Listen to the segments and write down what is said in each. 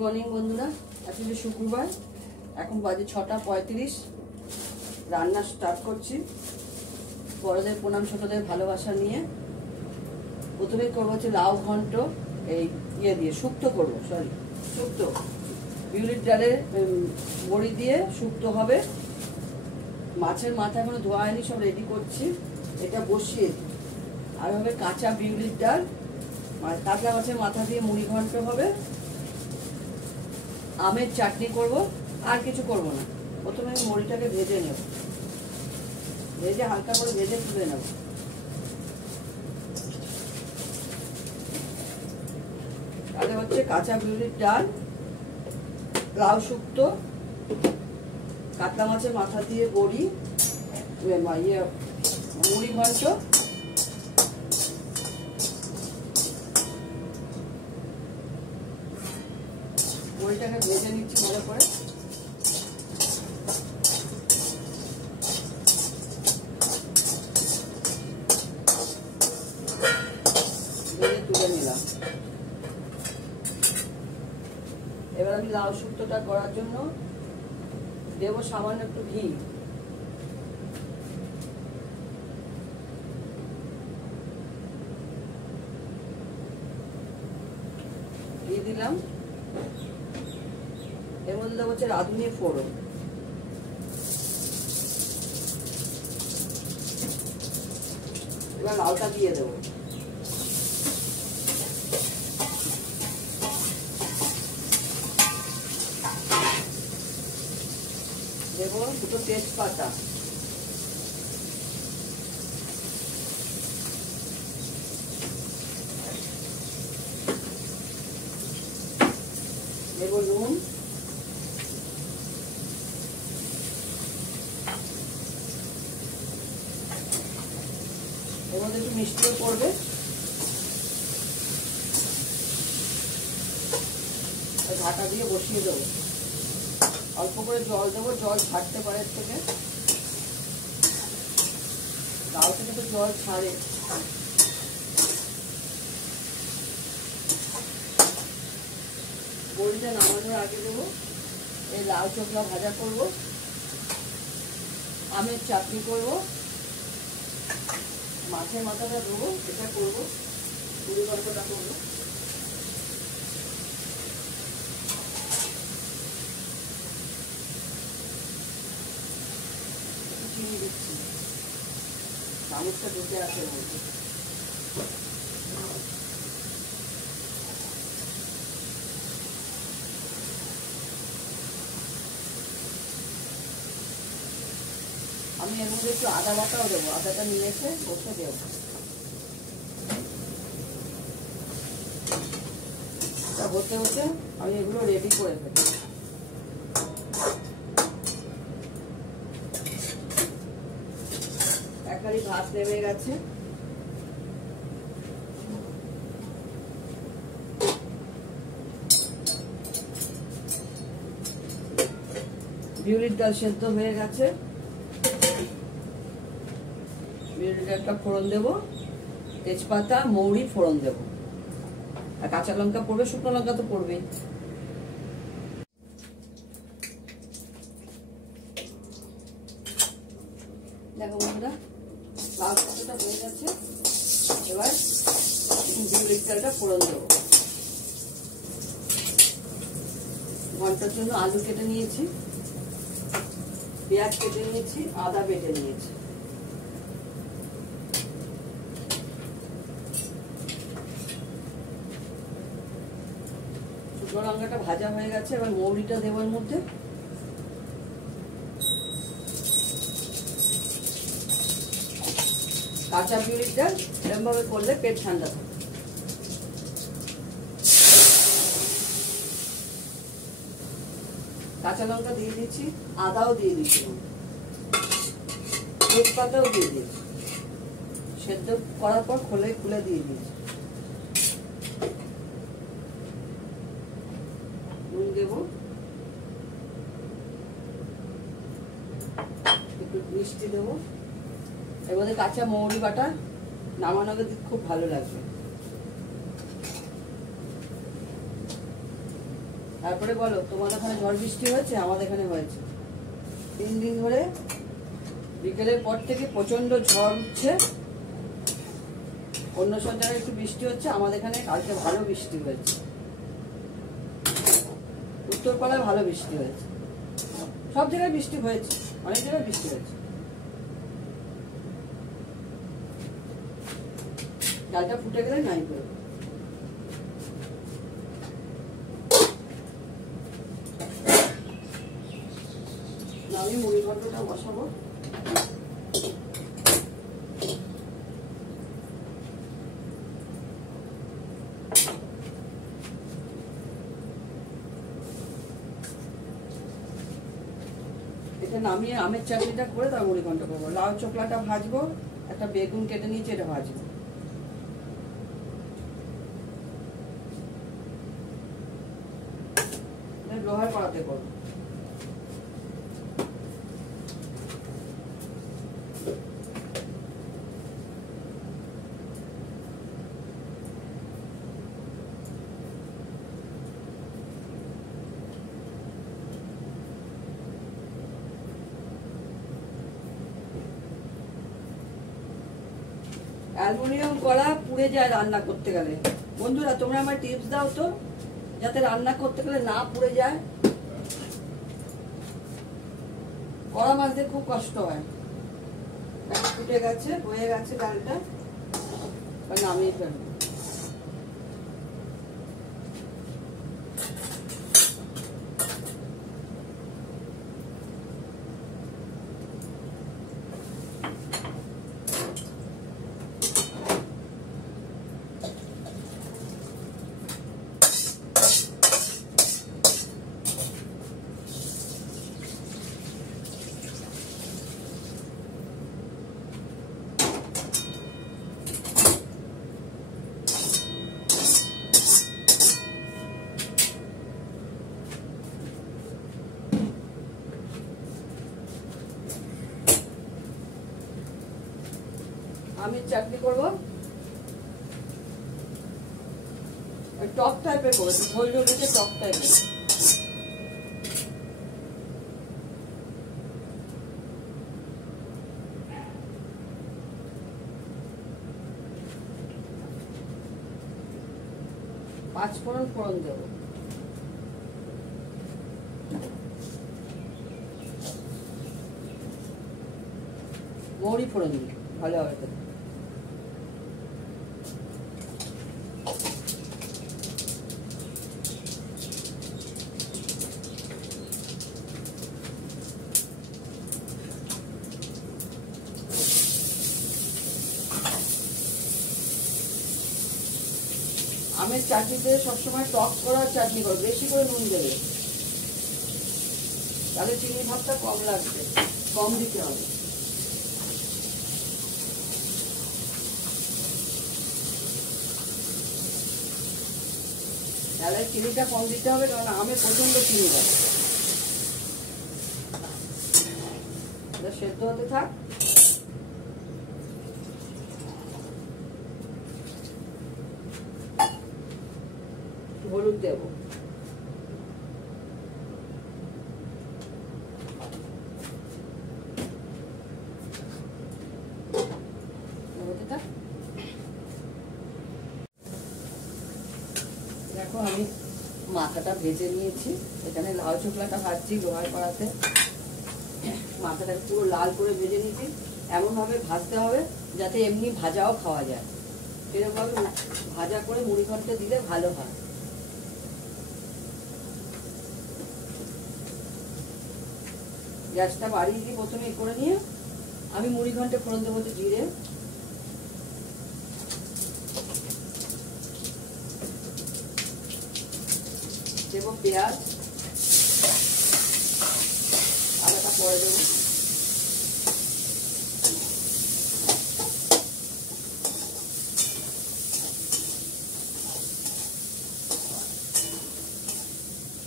Morning বন্ধুরা, আজকে শুক্রবার, এখন বাজে 6:35। রান্না স্টার্ট করছি। বড়দের প্রণাম, ছোটদের ভালোবাসা নিয়ে প্রথমে করবো হচ্ছে লাউ ঘন্ট। এই দিয়ে শুক্তো করবো, শুক্তো বিউলির ডালের বড়ি দিয়ে শুক্তো হবে। মাছের মাথা এখনো ধোয়া হয়নি, সব রেডি করছি। এটা বসিয়ে আর হবে কাঁচা বিউলির ডাল, কাতলা মাছের মাথা দিয়ে মুড়ি ঘন্ট হবে। আমের চাটনি করব, আর কিছু করব না। প্রথমে মুড়িটাকে ভেজে নেব, ভেজে হালকা করে ভেজে তুলে নেব। তাহলে হচ্ছে কাঁচা বিউলির ডাল, লাউ শুক্তো, কাতলা মাছের মাথা দিয়ে বড়ি, মুড়ি ঘন্ট, বড়িটাকে ভেজে নিচ্ছি ভালো করে। ভেজে তুলে নিলাম। এবার আমি লাউ শুক্তোটা করার জন্য দেবো সামান্য একটু ঘি। ঘি দিলাম। এর মধ্যে দেবো হচ্ছে রাঁধুনি ফোড়ন। এবার লাউটা দিয়ে দেবো। দেবো দুটো তেজপাতা, দেবো নুন, এর মধ্যে একটু মিষ্টিও পড়বে। ঢাকা দিয়ে বসিয়ে দেবো। অল্প করে জল দেবো, জল ছাড়তে পারে থেকে। লাউ থেকে তো জল ছাড়ে। বড়িটা নামানোর আগে দেবো এই লাউ চোখলা ভাজা করব, আমের চাটনি করব, মাছের মাথাটা দেবো, এটা করবো, মুড়ি ঘন্টটা করবো। চিনি দিচ্ছি, চামচটা ঢুকে আছে এর মধ্যে। আমি এর মধ্যে একটু আদা বাটাও দেবো, আদাটা নিয়ে এসে বসে দেবো। হতে হতে আমি এগুলো রেডি করে ফেলি। একবারই ভাত নেমে গেছে। বিউলির ডাল সেদ্ধ হয়ে গেছে। বিউলির ডালটা ফোড়ন দেবো, তেজপাতা মৌরি ফোড়ন দেবো, আর কাঁচা লঙ্কা পড়বে, শুকনো লঙ্কা তো পড়বেই। দেখো বন্ধুরা, লাউ শুক্তোটা হয়ে গেছে। এবার বিউলির ডালটা ফোড়ন দেবো। ঘন্টার জন্য আলু কেটে নিয়েছি, পেঁয়াজ কেটে নিয়েছি, আদা বেটে নিয়েছি। শুকনো লঙ্কাটা ভাজা হয়ে গেছে। এবার মৌরিটা দেবো এর মধ্যে। কাঁচা বিউলির ডাল এরকম ভাবে করলে পেট ঠান্ডা থাকে। কাঁচা লঙ্কা দিয়ে দিচ্ছি, আদাও দিয়ে দিচ্ছি, তেজপাতাও দিয়ে দিচ্ছি। সেদ্ধ করার পর খুলে দিয়ে দিচ্ছি। নুন দেবো, একটু মিষ্টি দেবো। এর মধ্যে কাঁচা মৌরি বাটা, নামানো খুব ভালো লাগবে। তারপরে বলো, তোমাদের ওখানে ঝড় বৃষ্টি হয়েছে? আমাদের এখানে হয়েছে 3 দিন ধরে। বিকেলের পর থেকে প্রচন্ড ঝড় উঠছে। অন্য সব জায়গায় একটু বৃষ্টি হচ্ছে, আমাদের এখানে কালকে ভালো বৃষ্টি হয়েছে। উত্তরপাড়ায় ভালো বৃষ্টি হয়েছে, সব জায়গায় বৃষ্টি হয়েছে, অনেক জায়গায় বৃষ্টি হয়েছে। ডালটা ফুটে গেলে নাই করে আমি মুড়ি ঘন্টটা বসাবো। এটা নামিয়ে আমের চাটনিটা করে তার মুড়ি ঘন্ট করবো। লাউ চোকলাটা ভাজবো, একটা বেগুন কেটে নিয়েছি, এটা ভাজবো। লোহার কড়াতে করবো। অ্যালুমিনিয়াম কড়া পুড়ে যায় রান্না করতে গেলে। বন্ধুরা তোমরা আমার টিপস দাও তো, যাতে রান্না করতে গেলে না পুড়ে যায়। কড়া মাছতে খুব কষ্ট হয়। ফুটে গেছে, হয়ে গেছে ডালটা, নামিয়ে ফেলবো। আমি চাটনি করবো, টক টাইপের করবো, ঝোল ঝোল রেখে টক টাইপের। পাঁচফোড়ন ফোড়ন দেবো। মৌরি ফোড়ন দিই, ভালো হবে খেতে। আমের চাটনিতে সবসময় টক করার চাটনি করো, বেশি করে নুন দেবে, তাহলে চিনি ভাবটা কম লাগবে, কম দিতে হবে। তাহলে চিনিটা কম দিতে হবে, কারণ আমে প্রচন্ড চিনি লাগে। সেদ্ধ হতে থাক। হলুদ দেবো, দেখো আমি মাথাটা ভেজে নিয়েছি। এখানে লাউ চোখলাটা ভাজছি লোহার কড়াতে। মাথাটা পুরো লাল করে ভেজে নিয়েছি। এমন ভাবে ভাজতে হবে যাতে এমনি ভাজাও খাওয়া যায়, সেরকম ভাবে ভাজা করে মুড়ি ঘন্টে দিলে ভালো হয়। গ্যাসটা বাড়িয়ে দিয়ে প্রথমে করে নিয়ে আমি মুড়ি ঘন্টে ফোড়ন দেবো, জিরে, দেবো পেঁয়াজ, আদাটা পরে দেবো,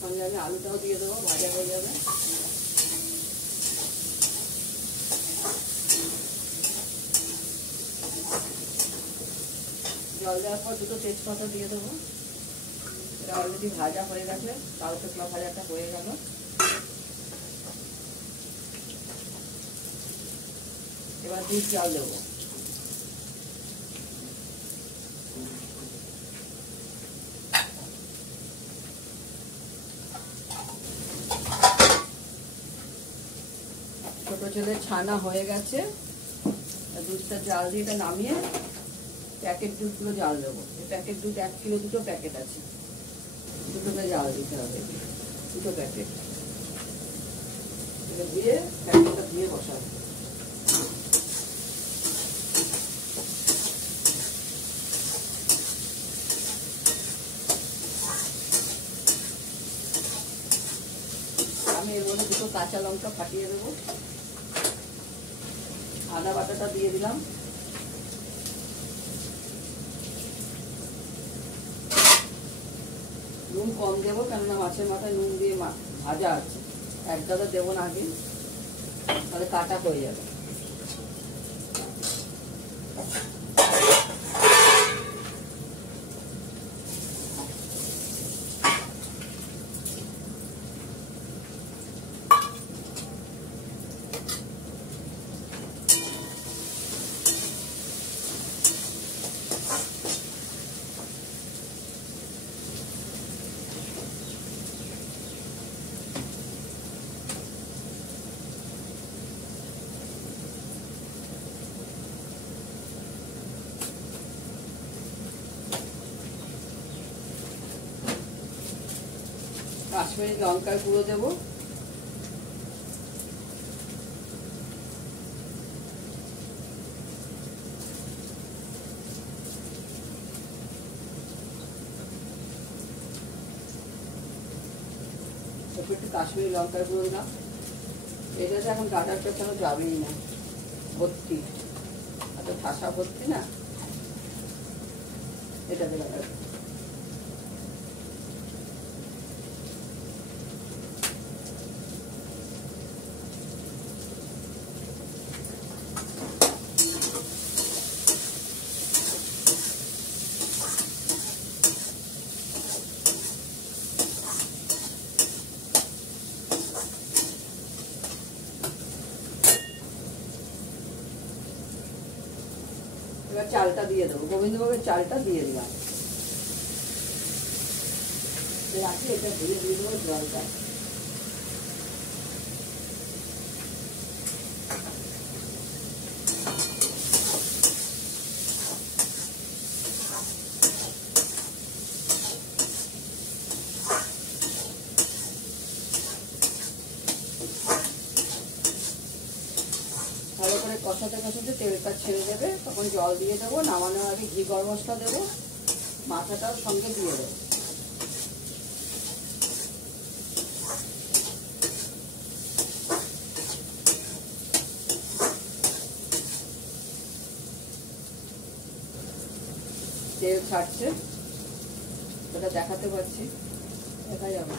সঙ্গে আমি আলুটাও দিয়ে দেবো, ভাজা হয়ে যাবে। জল দেওয়ার পর দুটো তেজপাতা দিয়ে দেবো। এটা অলরেডি ভাজা হয়ে গেছে, লাল শুকনো ভাজাটা হয়ে গেল। এবার দুধ চাল দেবো। ছোট ছেলে ছানা হয়ে গেছে, দুধটা জাল দিয়ে এটা নামিয়ে প্যাকেট দুধগুলো জাল দেবো। প্যাকেট দুধ 1 কিলো, দুটো প্যাকেট আছে, দুটোতে জাল দিতে হবে, দুটো প্যাকেট দিয়ে প্যাকেটটা দিয়ে বসাবো। আমি এর মধ্যে দুটো কাঁচা লঙ্কা ফাটিয়ে দেবো, আদা বাটাটা দিয়ে দিলাম, নুন কম দেবো কেননা মাছের মাথায় নুন দিয়ে ভাজা আছে, এক গাদা দেবো না আগে, তাহলে কাটা হয়ে যাবে। কাশ্মীরি লঙ্কার গুঁড়ো দেবো, একটু কাশ্মীরি লঙ্কার গুঁড়ো দিলাম। এটাতে এখন ডাটার পেছনে যাবেই না, ভর্তি, এত ঠাসা ভর্তি না, এটা দিলাম। এবার চালটা দিয়ে দেবো, গোবিন্দভোগের চালটা দিয়ে দিলাম, রাখি এটা ধুয়ে দিয়ে দেবো জলটা। ভালো করে কষাতে কষাতে তেলটা ছেড়ে দেবে, তখন জল দিয়ে দেবো, নামানোর আগে ঘি গরম মশলা দেবো, মাথাটাও সঙ্গে দিয়ে দেবো। তেল ছাড়ছে, ওটা দেখাতে পারছি, দেখা যাবে।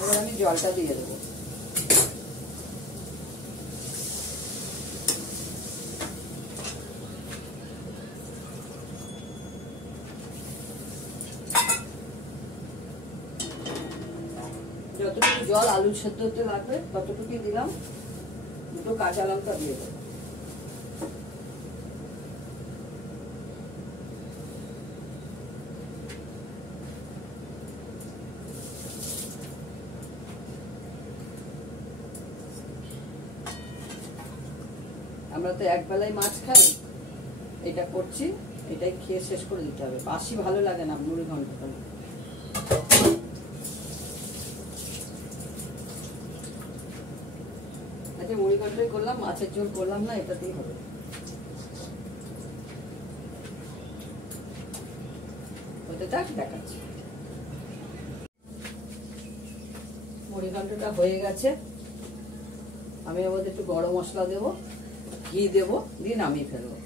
এবার আমি জলটা দিয়ে দেবো। যতটুকু জল আলু সেদ্ধ হতে লাগবে ততটুকুই দিলাম, দুটো কাঁচা লঙ্কা দিয়ে দেবো। আমরা তো একবেলায় মাছ খাই, এটা করছি, এটাই খেয়ে শেষ করে দিতে হবে, বাসি ভালো লাগে না মুড়ি ঘন্টটা। আচ্ছা মুড়ি ঘন্টই করলাম, মাছের ঝোল করলাম না, এটাতেই হবে। ওতে দেখাচ্ছি। মুড়ি ঘন্টটা হয়ে গেছে, আমি এর মধ্যে একটু গরম মশলা দেবো, ঘি দেবো, দিয়ে নামিয়ে ফেলবো।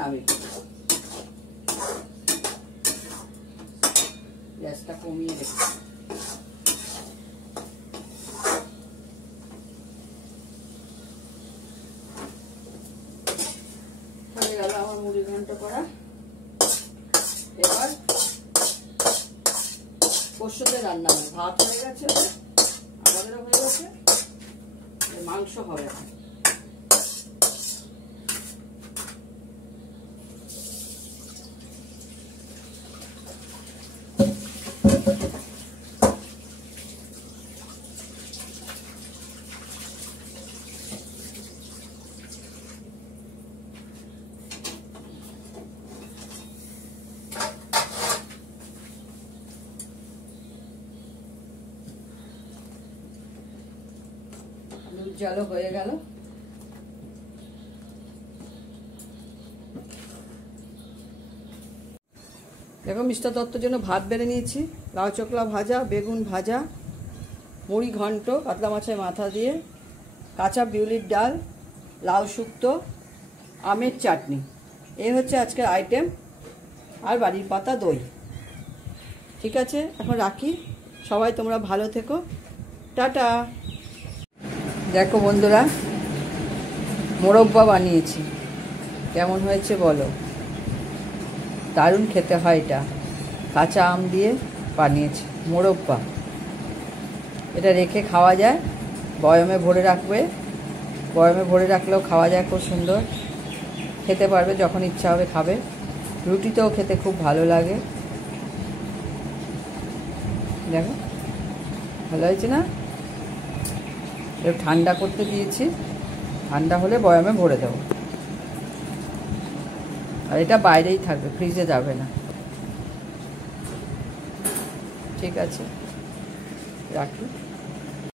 নামিয়ে গ্যাসটা কমিয়ে রেখে হয়ে গেল আমার মুড়ি ঘন্ট করা। এবার পোস্ততে রান্না হবে। ভাত হয়ে গেছে, আমাদেরও হয়ে গেছে, মাংস হবে। দুধ জালও হয়ে গেল। দেখো মিস্টার দত্তর জন্য ভাত বেড়ে নিয়েছি, লাউ চোখলা ভাজা, বেগুন ভাজা, মুড়ি ঘন্ট কাতলা মাছের মাথা দিয়ে, কাঁচা বিউলির ডাল, লাউ শুক্তো, আমের চাটনি। এই হচ্ছে আজকের আইটেম, আর বাড়ির পাতা দই। ঠিক আছে, এখন রাখি। সবাই তোমরা ভালো থেকো, টাটা। দেখো বন্ধুরা, মোরব্বা বানিয়েছি, কেমন হয়েছে বলো। দারুণ খেতে হয় এটা, কাঁচা আম দিয়ে বানিয়েছি মোরব্বা। এটা রেখে খাওয়া যায়, বয়মে ভরে রাখবে, বয়মে ভরে রাখলেও খাওয়া যায়, খুব সুন্দর খেতে পারবে, যখন ইচ্ছা হবে খাবে। রুটিতেও খেতে খুব ভালো লাগে। দেখো ভালো হয়েছে না? একটু ঠান্ডা করতে দিয়েছি, ঠান্ডা হলে বয়ামে ভরে দেবো। আর এটা বাইরেই থাকবে, ফ্রিজে যাবে না। ঠিক আছে, রাখি।